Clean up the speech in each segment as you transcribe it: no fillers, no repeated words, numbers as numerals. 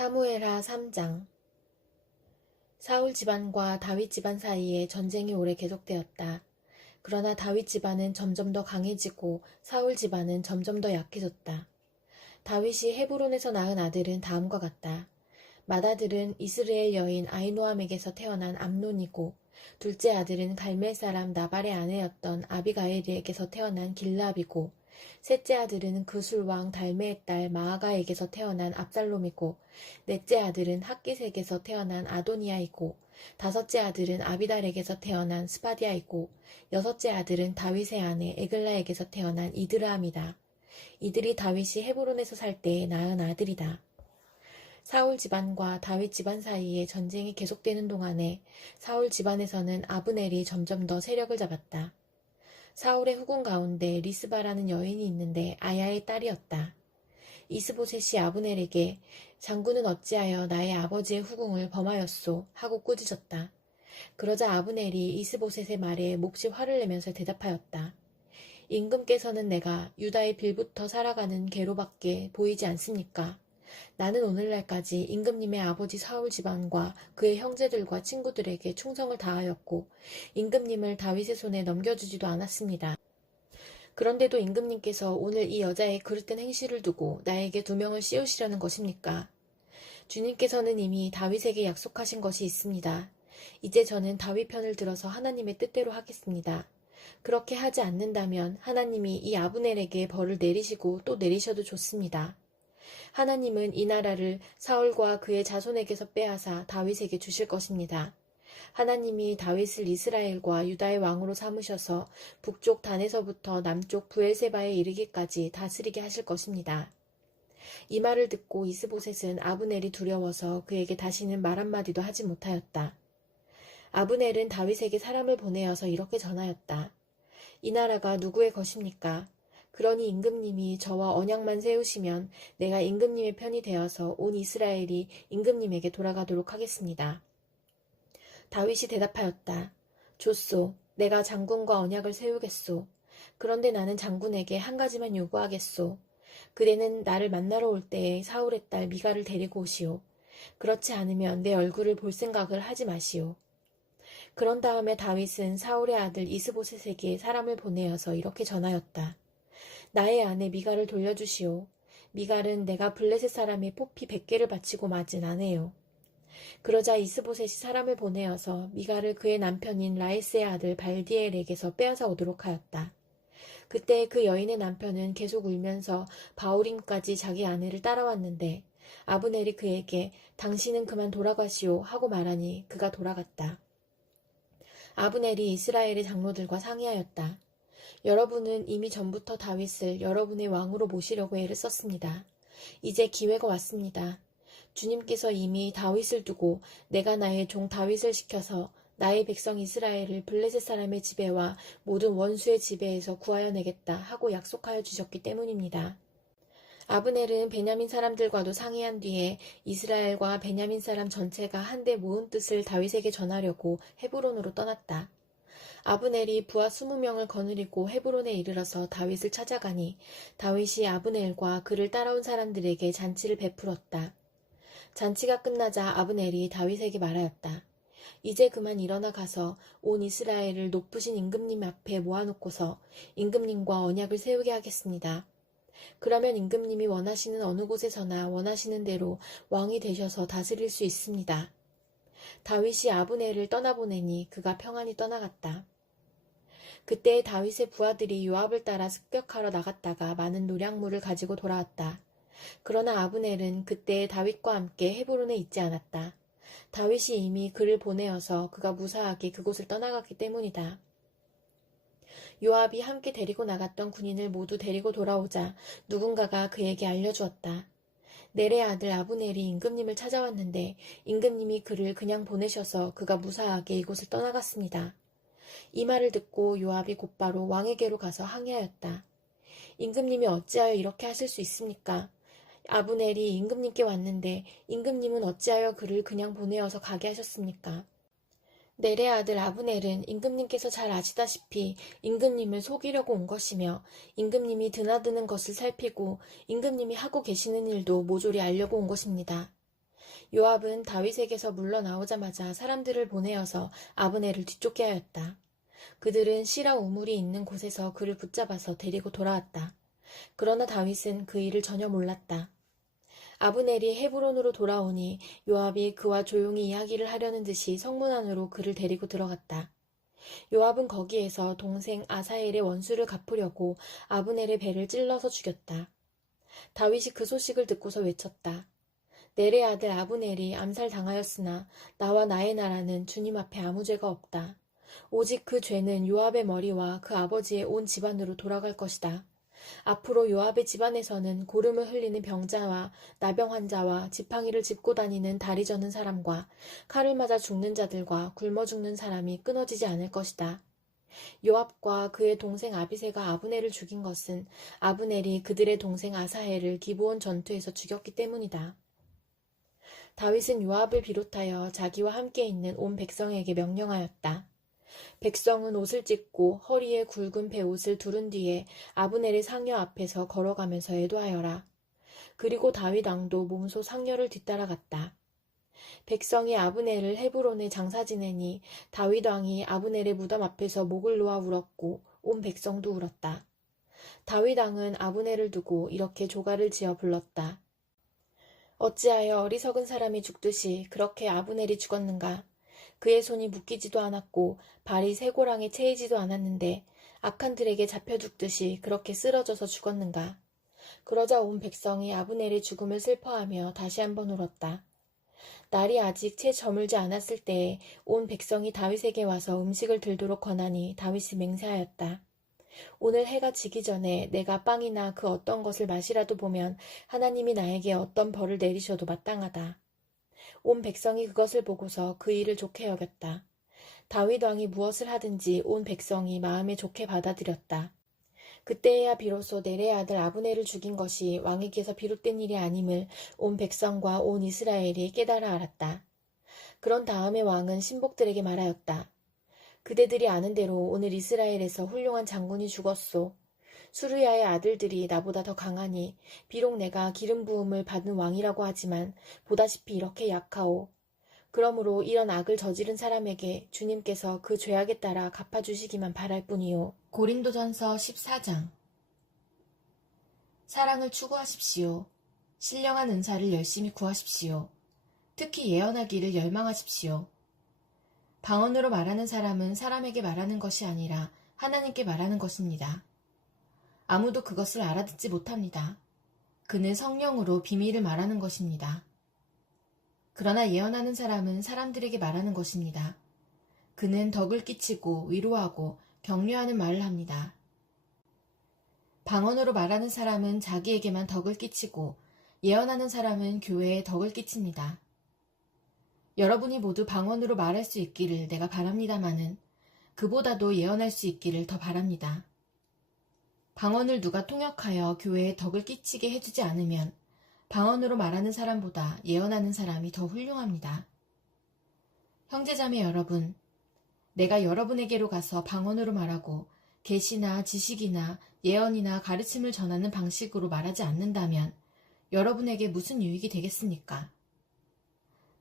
사무엘하 3장. 사울 집안과 다윗 집안 사이에 전쟁이 오래 계속되었다. 그러나 다윗 집안은 점점 더 강해지고 사울 집안은 점점 더 약해졌다. 다윗이 헤브론에서 낳은 아들은 다음과 같다. 맏아들은 이스라엘 여인 아히노암에게서 태어난 암논이고, 둘째 아들은 갈멜 사람 나발의 아내였던 아비가일에게서 태어난 길랍이고, 셋째 아들은 그술 왕 달메의 딸 마아가에게서 태어난 압살롬이고, 넷째 아들은 학깃에게서 태어난 아도니아이고, 다섯째 아들은 아비달에게서 태어난 스바디아이고, 여섯째 아들은 다윗의 아내 에글라에게서 태어난 이드라함이다. 이들이 다윗이 헤브론에서 살 때에 낳은 아들이다. 사울 집안과 다윗 집안 사이에 전쟁이 계속되는 동안에 사울 집안에서는 아브넬이 점점 더 세력을 잡았다. 사울의 후궁 가운데 리스바라는 여인이 있는데 아야의 딸이었다. 이스보셋이 아브넬에게 장군은 어찌하여 나의 아버지의 후궁을 범하였소 하고 꾸짖었다. 그러자 아브넬이 이스보셋의 말에 몹시 화를 내면서 대답하였다. 임금께서는 내가 유다의 빌부터 살아가는 개로밖에 보이지 않습니까? 나는 오늘날까지 임금님의 아버지 사울 집안과 그의 형제들과 친구들에게 충성을 다하였고 임금님을 다윗의 손에 넘겨주지도 않았습니다. 그런데도 임금님께서 오늘 이 여자의 그릇된 행실을 두고 나에게 2명을 씌우시려는 것입니까? 주님께서는 이미 다윗에게 약속하신 것이 있습니다. 이제 저는 다윗 편을 들어서 하나님의 뜻대로 하겠습니다. 그렇게 하지 않는다면 하나님이 이 아브넬에게 벌을 내리시고 또 내리셔도 좋습니다. 하나님은 이 나라를 사울과 그의 자손에게서 빼앗아 다윗에게 주실 것입니다. 하나님이 다윗을 이스라엘과 유다의 왕으로 삼으셔서 북쪽 단에서부터 남쪽 브엘세바에 이르기까지 다스리게 하실 것입니다. 이 말을 듣고 이스보셋은 아브넬이 두려워서 그에게 다시는 말 한마디도 하지 못하였다. 아브넬은 다윗에게 사람을 보내어서 이렇게 전하였다. 이 나라가 누구의 것입니까? 그러니 임금님이 저와 언약만 세우시면 내가 임금님의 편이 되어서 온 이스라엘이 임금님에게 돌아가도록 하겠습니다. 다윗이 대답하였다. 좋소. 내가 장군과 언약을 세우겠소. 그런데 나는 장군에게 한 가지만 요구하겠소. 그대는 나를 만나러 올 때에 사울의 딸 미갈을 데리고 오시오. 그렇지 않으면 내 얼굴을 볼 생각을 하지 마시오. 그런 다음에 다윗은 사울의 아들 이스보셋에게 사람을 보내어서 이렇게 전하였다. 나의 아내 미갈을 돌려주시오. 미갈은 내가 블레셋 사람의 포피 100개를 바치고 맞은 아내요. 그러자 이스보셋이 사람을 보내어서 미갈을 그의 남편인 라이스의 아들 발디엘에게서 빼앗아 오도록 하였다. 그때 그 여인의 남편은 계속 울면서 바울임까지 자기 아내를 따라왔는데 아브넬이 그에게 당신은 그만 돌아가시오 하고 말하니 그가 돌아갔다. 아브넬이 이스라엘의 장로들과 상의하였다. 여러분은 이미 전부터 다윗을 여러분의 왕으로 모시려고 애를 썼습니다. 이제 기회가 왔습니다. 주님께서 이미 다윗을 두고 내가 나의 종 다윗을 시켜서 나의 백성 이스라엘을 블레셋 사람의 지배와 모든 원수의 지배에서 구하여 내겠다 하고 약속하여 주셨기 때문입니다. 아브넬은 베냐민 사람들과도 상의한 뒤에 이스라엘과 베냐민 사람 전체가 한데 모은 뜻을 다윗에게 전하려고 헤브론으로 떠났다. 아브넬이 부하 20명을 거느리고 헤브론에 이르러서 다윗을 찾아가니 다윗이 아브넬과 그를 따라온 사람들에게 잔치를 베풀었다. 잔치가 끝나자 아브넬이 다윗에게 말하였다. 이제 그만 일어나 가서 온 이스라엘을 높으신 임금님 앞에 모아놓고서 임금님과 언약을 세우게 하겠습니다. 그러면 임금님이 원하시는 어느 곳에서나 원하시는 대로 왕이 되셔서 다스릴 수 있습니다. 다윗이 아브넬을 떠나보내니 그가 평안히 떠나갔다. 그때 다윗의 부하들이 요압을 따라 습격하러 나갔다가 많은 노량물을 가지고 돌아왔다. 그러나 아브넬은 그때 다윗과 함께 헤브론에 있지 않았다. 다윗이 이미 그를 보내어서 그가 무사하게 그곳을 떠나갔기 때문이다. 요압이 함께 데리고 나갔던 군인을 모두 데리고 돌아오자 누군가가 그에게 알려주었다. 넬의 아들 아브넬이 임금님을 찾아왔는데 임금님이 그를 그냥 보내셔서 그가 무사하게 이곳을 떠나갔습니다. 이 말을 듣고 요압이 곧바로 왕에게로 가서 항의하였다. 임금님이 어찌하여 이렇게 하실 수 있습니까? 아브넬이 임금님께 왔는데 임금님은 어찌하여 그를 그냥 보내어서 가게 하셨습니까? 넬의 아들 아브넬은 임금님께서 잘 아시다시피 임금님을 속이려고 온 것이며 임금님이 드나드는 것을 살피고 임금님이 하고 계시는 일도 모조리 알려고 온 것입니다. 요압은 다윗에게서 물러나오자마자 사람들을 보내어서 아브넬을 뒤쫓게 하였다. 그들은 시라 우물이 있는 곳에서 그를 붙잡아서 데리고 돌아왔다. 그러나 다윗은 그 일을 전혀 몰랐다. 아브넬이 헤브론으로 돌아오니 요압이 그와 조용히 이야기를 하려는 듯이 성문 안으로 그를 데리고 들어갔다. 요압은 거기에서 동생 아사엘의 원수를 갚으려고 아브넬의 배를 찔러서 죽였다. 다윗이 그 소식을 듣고서 외쳤다. 넬의 아들 아브넬이 암살당하였으나 나와 나의 나라는 주님 앞에 아무 죄가 없다. 오직 그 죄는 요압의 머리와 그 아버지의 온 집안으로 돌아갈 것이다. 앞으로 요압의 집안에서는 고름을 흘리는 병자와 나병 환자와 지팡이를 짚고 다니는 다리 저는 사람과 칼을 맞아 죽는 자들과 굶어 죽는 사람이 끊어지지 않을 것이다. 요압과 그의 동생 아비새가 아브넬을 죽인 것은 아브넬이 그들의 동생 아사헬을 기브온 전투에서 죽였기 때문이다. 다윗은 요압을 비롯하여 자기와 함께 있는 온 백성에게 명령하였다. 백성은 옷을 찢고 허리에 굵은 베옷을 두른 뒤에 아브넬의 상여 앞에서 걸어가면서 애도하여라. 그리고 다윗 왕도 몸소 상여를 뒤따라갔다. 백성이 아브넬을 헤브론에 장사 지내니 다윗 왕이 아브넬의 무덤 앞에서 목을 놓아 울었고 온 백성도 울었다. 다윗 왕은 아브넬을 두고 이렇게 조가를 지어 불렀다. 어찌하여 어리석은 사람이 죽듯이 그렇게 아브넬이 죽었는가? 그의 손이 묶이지도 않았고 발이 쇠고랑에 채이지도 않았는데 악한들에게 잡혀 죽듯이 그렇게 쓰러져서 죽었는가? 그러자 온 백성이 아브넬의 죽음을 슬퍼하며 다시 한번 울었다. 날이 아직 채 저물지 않았을 때에 온 백성이 다윗에게 와서 음식을 들도록 권하니 다윗이 맹세하였다. 오늘 해가 지기 전에 내가 빵이나 그 어떤 것을 마시라도 보면 하나님이 나에게 어떤 벌을 내리셔도 마땅하다. 온 백성이 그것을 보고서 그 일을 좋게 여겼다. 다윗 왕이 무엇을 하든지 온 백성이 마음에 좋게 받아들였다. 그때야 비로소 넬의 아들 아브넬을 죽인 것이 왕에게서 비롯된 일이 아님을 온 백성과 온 이스라엘이 깨달아 알았다. 그런 다음에 왕은 신복들에게 말하였다. 그대들이 아는 대로 오늘 이스라엘에서 훌륭한 장군이 죽었소. 수르야의 아들들이 나보다 더 강하니 비록 내가 기름 부음을 받은 왕이라고 하지만 보다시피 이렇게 약하오. 그러므로 이런 악을 저지른 사람에게 주님께서 그 죄악에 따라 갚아주시기만 바랄 뿐이요. 고린도전서 14장. 사랑을 추구하십시오. 신령한 은사를 열심히 구하십시오. 특히 예언하기를 열망하십시오. 방언으로 말하는 사람은 사람에게 말하는 것이 아니라 하나님께 말하는 것입니다. 아무도 그것을 알아듣지 못합니다. 그는 성령으로 비밀을 말하는 것입니다. 그러나 예언하는 사람은 사람들에게 말하는 것입니다. 그는 덕을 끼치고 위로하고 격려하는 말을 합니다. 방언으로 말하는 사람은 자기에게만 덕을 끼치고 예언하는 사람은 교회에 덕을 끼칩니다. 여러분이 모두 방언으로 말할 수 있기를 내가 바랍니다마는 그보다도 예언할 수 있기를 더 바랍니다. 방언을 누가 통역하여 교회에 덕을 끼치게 해주지 않으면 방언으로 말하는 사람보다 예언하는 사람이 더 훌륭합니다. 형제자매 여러분, 내가 여러분에게로 가서 방언으로 말하고 계시나 지식이나 예언이나 가르침을 전하는 방식으로 말하지 않는다면 여러분에게 무슨 유익이 되겠습니까?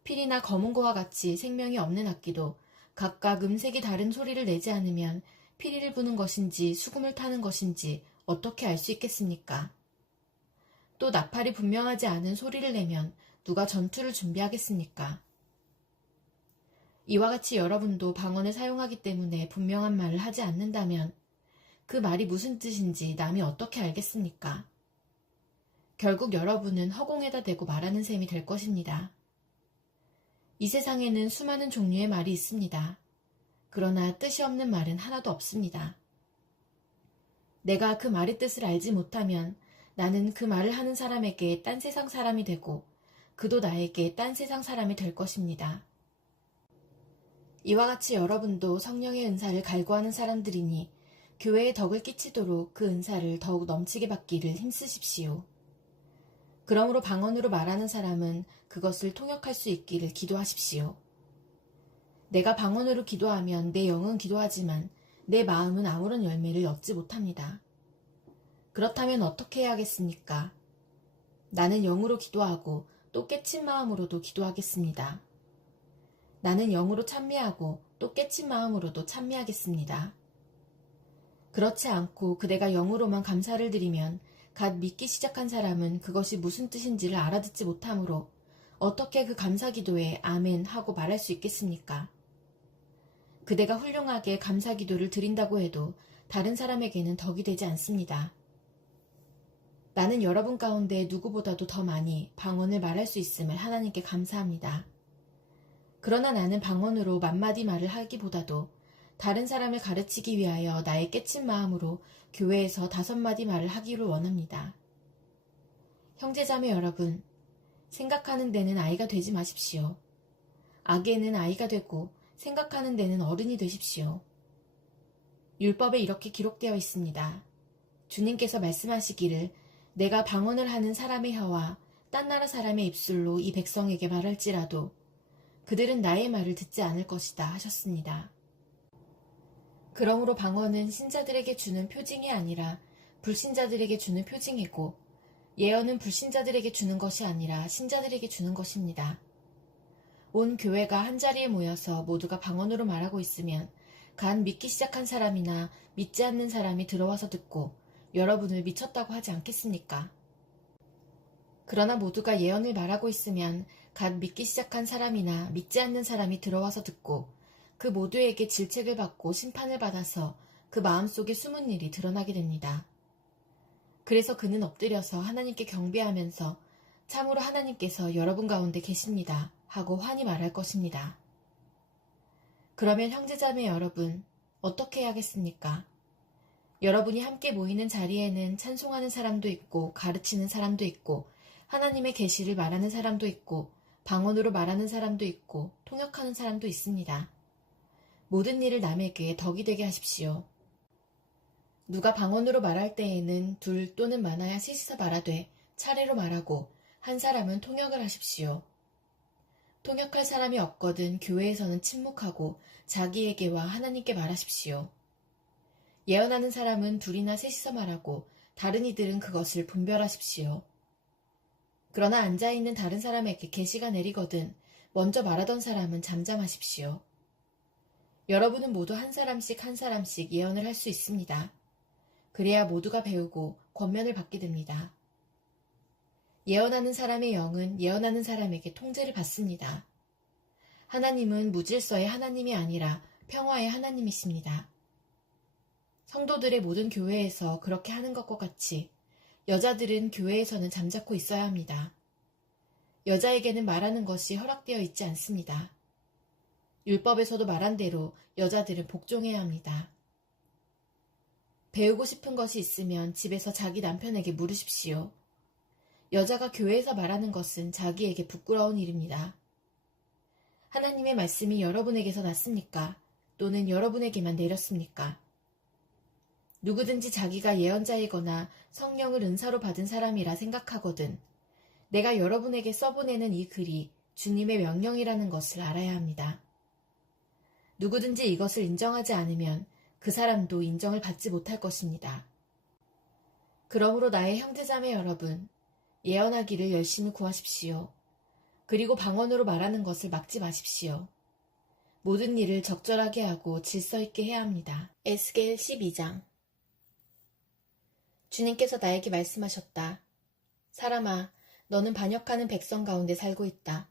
필이나 검은고와 같이 생명이 없는 악기도 각각 음색이 다른 소리를 내지 않으면 피리를 부는 것인지 수금을 타는 것인지 어떻게 알 수 있겠습니까? 또 나팔이 분명하지 않은 소리를 내면 누가 전투를 준비하겠습니까? 이와 같이 여러분도 방언을 사용하기 때문에 분명한 말을 하지 않는다면 그 말이 무슨 뜻인지 남이 어떻게 알겠습니까? 결국 여러분은 허공에다 대고 말하는 셈이 될 것입니다. 이 세상에는 수많은 종류의 말이 있습니다. 그러나 뜻이 없는 말은 하나도 없습니다. 내가 그 말의 뜻을 알지 못하면 나는 그 말을 하는 사람에게 딴 세상 사람이 되고 그도 나에게 딴 세상 사람이 될 것입니다. 이와 같이 여러분도 성령의 은사를 갈구하는 사람들이니 교회에 덕을 끼치도록 그 은사를 더욱 넘치게 받기를 힘쓰십시오. 그러므로 방언으로 말하는 사람은 그것을 통역할 수 있기를 기도하십시오. 내가 방언으로 기도하면 내 영은 기도하지만 내 마음은 아무런 열매를 얻지 못합니다. 그렇다면 어떻게 해야겠습니까? 나는 영으로 기도하고 또 깨친 마음으로도 기도하겠습니다. 나는 영으로 찬미하고 또 깨친 마음으로도 찬미하겠습니다. 그렇지 않고 그대가 영으로만 감사를 드리면 갓 믿기 시작한 사람은 그것이 무슨 뜻인지를 알아듣지 못하므로 어떻게 그 감사 기도에 아멘 하고 말할 수 있겠습니까? 그대가 훌륭하게 감사 기도를 드린다고 해도 다른 사람에게는 덕이 되지 않습니다. 나는 여러분 가운데 누구보다도 더 많이 방언을 말할 수 있음을 하나님께 감사합니다. 그러나 나는 방언으로 만마디 말을 하기보다도 다른 사람을 가르치기 위하여 나의 깨친 마음으로 교회에서 5마디 말을 하기를 원합니다. 형제자매 여러분, 생각하는 데는 아이가 되지 마십시오. 악에는 아이가 되고 생각하는 데는 어른이 되십시오. 율법에 이렇게 기록되어 있습니다. 주님께서 말씀하시기를 내가 방언을 하는 사람의 혀와 딴 나라 사람의 입술로 이 백성에게 말할지라도 그들은 나의 말을 듣지 않을 것이다 하셨습니다. 그러므로 방언은 신자들에게 주는 표징이 아니라 불신자들에게 주는 표징이고 예언은 불신자들에게 주는 것이 아니라 신자들에게 주는 것입니다. 온 교회가 한자리에 모여서 모두가 방언으로 말하고 있으면 간 믿기 시작한 사람이나 믿지 않는 사람이 들어와서 듣고 여러분을 미쳤다고 하지 않겠습니까? 그러나 모두가 예언을 말하고 있으면 갓 믿기 시작한 사람이나 믿지 않는 사람이 들어와서 듣고 그 모두에게 질책을 받고 심판을 받아서 그 마음속에 숨은 일이 드러나게 됩니다. 그래서 그는 엎드려서 하나님께 경배하면서 참으로 하나님께서 여러분 가운데 계십니다 하고 환히 말할 것입니다. 그러면 형제자매 여러분, 어떻게 해야겠습니까? 여러분이 함께 모이는 자리에는 찬송하는 사람도 있고 가르치는 사람도 있고 하나님의 계시를 말하는 사람도 있고 방언으로 말하는 사람도 있고 통역하는 사람도 있습니다. 모든 일을 남에게 덕이 되게 하십시오. 누가 방언으로 말할 때에는 2 또는 많아야 3이서 말하되 차례로 말하고 한 사람은 통역을 하십시오. 통역할 사람이 없거든 교회에서는 침묵하고 자기에게와 하나님께 말하십시오. 예언하는 사람은 2이나 3이서 말하고 다른 이들은 그것을 분별하십시오. 그러나 앉아있는 다른 사람에게 계시가 내리거든 먼저 말하던 사람은 잠잠하십시오. 여러분은 모두 한 사람씩 예언을 할 수 있습니다. 그래야 모두가 배우고 권면을 받게 됩니다. 예언하는 사람의 영은 예언하는 사람에게 통제를 받습니다. 하나님은 무질서의 하나님이 아니라 평화의 하나님이십니다. 성도들의 모든 교회에서 그렇게 하는 것과 같이 여자들은 교회에서는 잠자코 있어야 합니다. 여자에게는 말하는 것이 허락되어 있지 않습니다. 율법에서도 말한 대로 여자들은 복종해야 합니다. 배우고 싶은 것이 있으면 집에서 자기 남편에게 물으십시오. 여자가 교회에서 말하는 것은 자기에게 부끄러운 일입니다. 하나님의 말씀이 여러분에게서 났습니까? 또는 여러분에게만 내렸습니까? 누구든지 자기가 예언자이거나 성령을 은사로 받은 사람이라 생각하거든 내가 여러분에게 써보내는 이 글이 주님의 명령이라는 것을 알아야 합니다. 누구든지 이것을 인정하지 않으면 그 사람도 인정을 받지 못할 것입니다. 그러므로 나의 형제자매 여러분, 예언하기를 열심히 구하십시오. 그리고 방언으로 말하는 것을 막지 마십시오. 모든 일을 적절하게 하고 질서 있게 해야 합니다. 에스겔 12장. 주님께서 나에게 말씀하셨다. 사람아, 너는 반역하는 백성 가운데 살고 있다.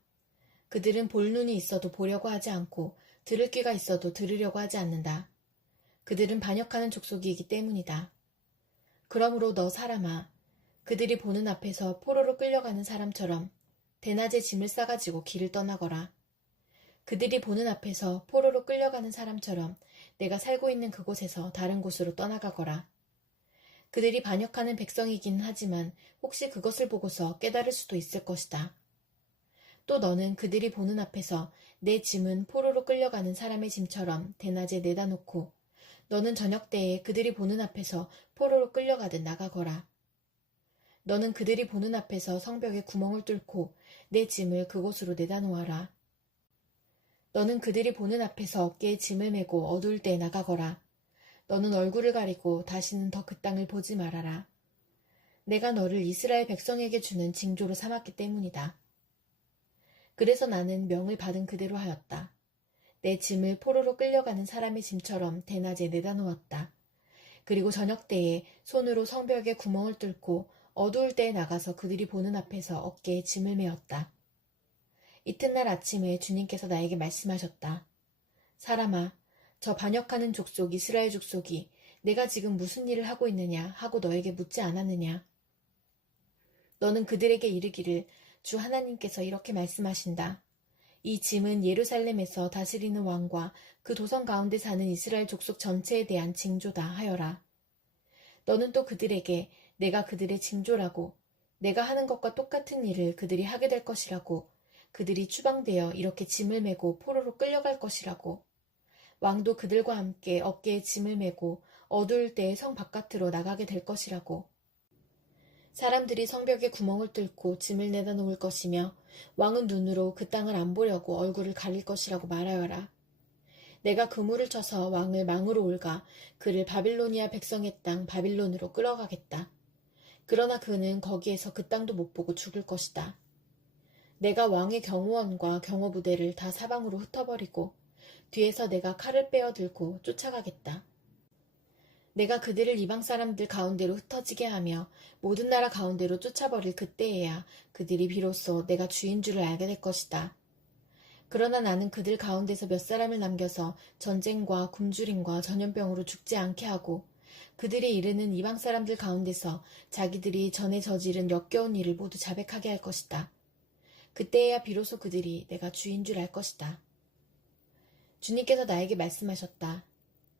그들은 볼 눈이 있어도 보려고 하지 않고 들을 귀가 있어도 들으려고 하지 않는다. 그들은 반역하는 족속이기 때문이다. 그러므로 너 사람아, 그들이 보는 앞에서 포로로 끌려가는 사람처럼 대낮에 짐을 싸가지고 길을 떠나거라. 그들이 보는 앞에서 포로로 끌려가는 사람처럼 내가 살고 있는 그곳에서 다른 곳으로 떠나가거라. 그들이 반역하는 백성이기는 하지만 혹시 그것을 보고서 깨달을 수도 있을 것이다. 또 너는 그들이 보는 앞에서 내 짐은 포로로 끌려가는 사람의 짐처럼 대낮에 내다 놓고 너는 저녁 때에 그들이 보는 앞에서 포로로 끌려가듯 나가거라. 너는 그들이 보는 앞에서 성벽에 구멍을 뚫고 내 짐을 그곳으로 내다 놓아라. 너는 그들이 보는 앞에서 어깨에 짐을 메고 어두울 때에 나가거라. 너는 얼굴을 가리고 다시는 더 그 땅을 보지 말아라. 내가 너를 이스라엘 백성에게 주는 징조로 삼았기 때문이다. 그래서 나는 명을 받은 그대로 하였다. 내 짐을 포로로 끌려가는 사람의 짐처럼 대낮에 내다 놓았다. 그리고 저녁 때에 손으로 성벽에 구멍을 뚫고 어두울 때에 나가서 그들이 보는 앞에서 어깨에 짐을 메었다. 이튿날 아침에 주님께서 나에게 말씀하셨다. 사람아, 저 반역하는 족속 이스라엘 족속이 내가 지금 무슨 일을 하고 있느냐 하고 너에게 묻지 않았느냐. 너는 그들에게 이르기를 주 하나님께서 이렇게 말씀하신다. 이 짐은 예루살렘에서 다스리는 왕과 그 도성 가운데 사는 이스라엘 족속 전체에 대한 징조다 하여라. 너는 또 그들에게 내가 그들의 징조라고 내가 하는 것과 똑같은 일을 그들이 하게 될 것이라고 그들이 추방되어 이렇게 짐을 메고 포로로 끌려갈 것이라고 왕도 그들과 함께 어깨에 짐을 메고 어두울 때에 성 바깥으로 나가게 될 것이라고 사람들이 성벽에 구멍을 뚫고 짐을 내다 놓을 것이며 왕은 눈으로 그 땅을 안 보려고 얼굴을 가릴 것이라고 말하여라. 내가 그물을 쳐서 왕을 망으로 올가 그를 바빌로니아 백성의 땅 바빌론으로 끌어가겠다. 그러나 그는 거기에서 그 땅도 못 보고 죽을 것이다. 내가 왕의 경호원과 경호부대를 다 사방으로 흩어버리고 뒤에서 내가 칼을 빼어들고 쫓아가겠다. 내가 그들을 이방 사람들 가운데로 흩어지게 하며 모든 나라 가운데로 쫓아버릴 그때에야 그들이 비로소 내가 주인 줄을 알게 될 것이다. 그러나 나는 그들 가운데서 몇 사람을 남겨서 전쟁과 굶주림과 전염병으로 죽지 않게 하고 그들이 이르는 이방 사람들 가운데서 자기들이 전에 저지른 역겨운 일을 모두 자백하게 할 것이다. 그때에야 비로소 그들이 내가 주인 줄 알 것이다. 주님께서 나에게 말씀하셨다.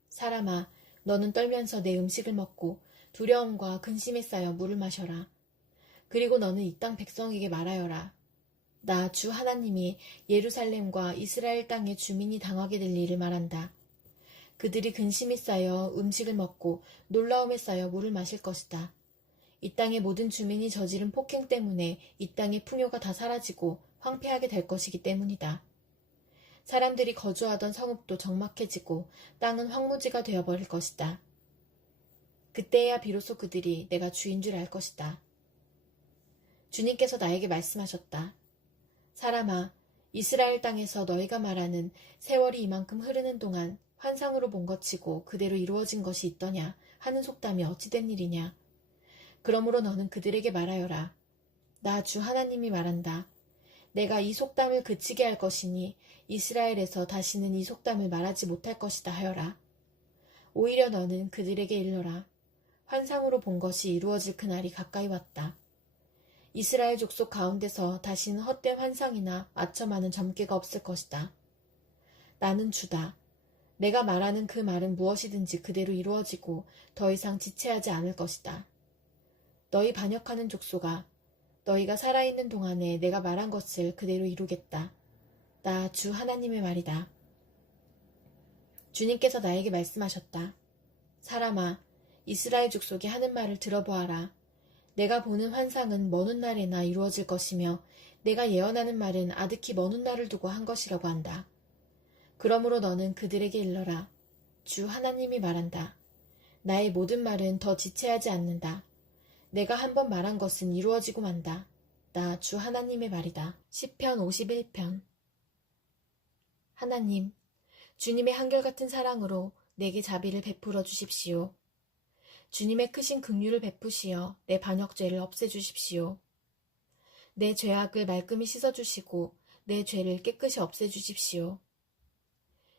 사람아, 너는 떨면서 내 음식을 먹고 두려움과 근심에 쌓여 물을 마셔라. 그리고 너는 이 땅 백성에게 말하여라. 나 주 하나님이 예루살렘과 이스라엘 땅의 주민이 당하게 될 일을 말한다. 그들이 근심이 쌓여 음식을 먹고 놀라움에 쌓여 물을 마실 것이다. 이 땅의 모든 주민이 저지른 폭행 때문에 이 땅의 풍요가 다 사라지고 황폐하게 될 것이기 때문이다. 사람들이 거주하던 성읍도 적막해지고 땅은 황무지가 되어버릴 것이다. 그때야 비로소 그들이 내가 주인 줄 알 것이다. 주님께서 나에게 말씀하셨다. 사람아, 이스라엘 땅에서 너희가 말하는 세월이 이만큼 흐르는 동안 환상으로 본 것치고 그대로 이루어진 것이 있더냐 하는 속담이 어찌 된 일이냐. 그러므로 너는 그들에게 말하여라. 나 주 하나님이 말한다. 내가 이 속담을 그치게 할 것이니 이스라엘에서 다시는 이 속담을 말하지 못할 것이다 하여라. 오히려 너는 그들에게 일러라. 환상으로 본 것이 이루어질 그날이 가까이 왔다. 이스라엘 족속 가운데서 다시는 헛된 환상이나 아첨하는 점괘가 없을 것이다. 나는 주다. 내가 말하는 그 말은 무엇이든지 그대로 이루어지고 더 이상 지체하지 않을 것이다. 너희 반역하는 족속아, 너희가 살아있는 동안에 내가 말한 것을 그대로 이루겠다. 나 주 하나님의 말이다. 주님께서 나에게 말씀하셨다. 사람아, 이스라엘 족속이 하는 말을 들어보아라. 내가 보는 환상은 먼 훗날에나 이루어질 것이며 내가 예언하는 말은 아득히 먼 훗날을 두고 한 것이라고 한다. 그러므로 너는 그들에게 일러라. 주 하나님이 말한다. 나의 모든 말은 더 지체하지 않는다. 내가 한 번 말한 것은 이루어지고 만다. 나 주 하나님의 말이다. 시편 51편. 하나님, 주님의 한결같은 사랑으로 내게 자비를 베풀어 주십시오. 주님의 크신 긍휼을 베푸시어 내 반역죄를 없애주십시오. 내 죄악을 말끔히 씻어주시고 내 죄를 깨끗이 없애주십시오.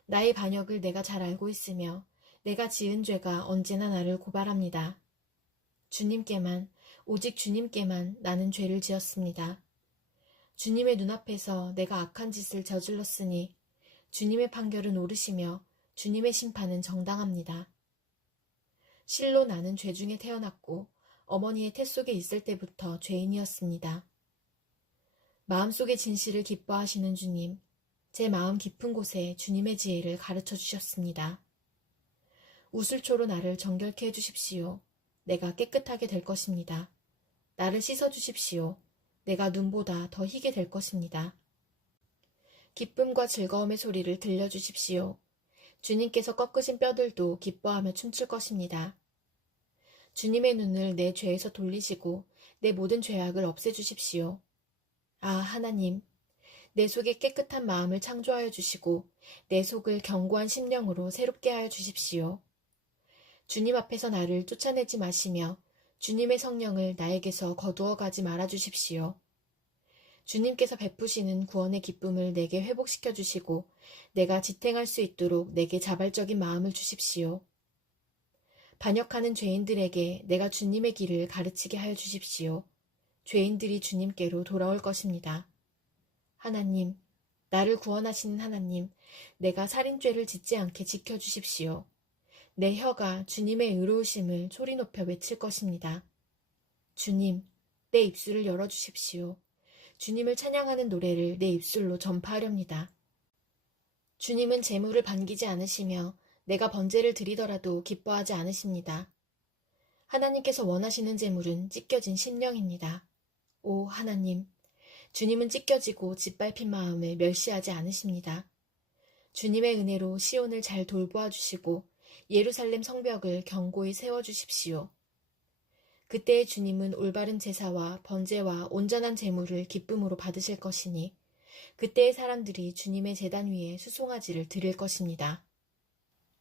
나의 반역을 내가 잘 알고 있으며 내가 지은 죄가 언제나 나를 고발합니다. 주님께만, 오직 주님께만 나는 죄를 지었습니다. 주님의 눈앞에서 내가 악한 짓을 저질렀으니 주님의 판결은 옳으시며 주님의 심판은 정당합니다. 실로 나는 죄 중에 태어났고 어머니의 태 속에 있을 때부터 죄인이었습니다. 마음속의 진실을 기뻐하시는 주님, 제 마음 깊은 곳에 주님의 지혜를 가르쳐 주셨습니다. 우슬초로 나를 정결케 해주십시오. 내가 깨끗하게 될 것입니다. 나를 씻어주십시오. 내가 눈보다 더 희게 될 것입니다. 기쁨과 즐거움의 소리를 들려주십시오. 주님께서 꺾으신 뼈들도 기뻐하며 춤출 것입니다. 주님의 눈을 내 죄에서 돌리시고 내 모든 죄악을 없애주십시오. 아, 하나님, 내 속에 깨끗한 마음을 창조하여 주시고 내 속을 견고한 심령으로 새롭게 하여 주십시오. 주님 앞에서 나를 쫓아내지 마시며 주님의 성령을 나에게서 거두어 가지 말아 주십시오. 주님께서 베푸시는 구원의 기쁨을 내게 회복시켜 주시고 내가 지탱할 수 있도록 내게 자발적인 마음을 주십시오. 반역하는 죄인들에게 내가 주님의 길을 가르치게 하여 주십시오. 죄인들이 주님께로 돌아올 것입니다. 하나님, 나를 구원하시는 하나님, 내가 살인죄를 짓지 않게 지켜주십시오. 내 혀가 주님의 의로우심을 소리 높여 외칠 것입니다. 주님, 내 입술을 열어주십시오. 주님을 찬양하는 노래를 내 입술로 전파하렵니다. 주님은 재물을 반기지 않으시며 내가 번제를 드리더라도 기뻐하지 않으십니다. 하나님께서 원하시는 재물은 찢겨진 심령입니다. 오 하나님, 주님은 찢겨지고 짓밟힌 마음을 멸시하지 않으십니다. 주님의 은혜로 시온을 잘 돌보아 주시고 예루살렘 성벽을 견고히 세워주십시오. 그때의 주님은 올바른 제사와 번제와 온전한 제물을 기쁨으로 받으실 것이니 그때의 사람들이 주님의 제단 위에 수송아지를 드릴 것입니다.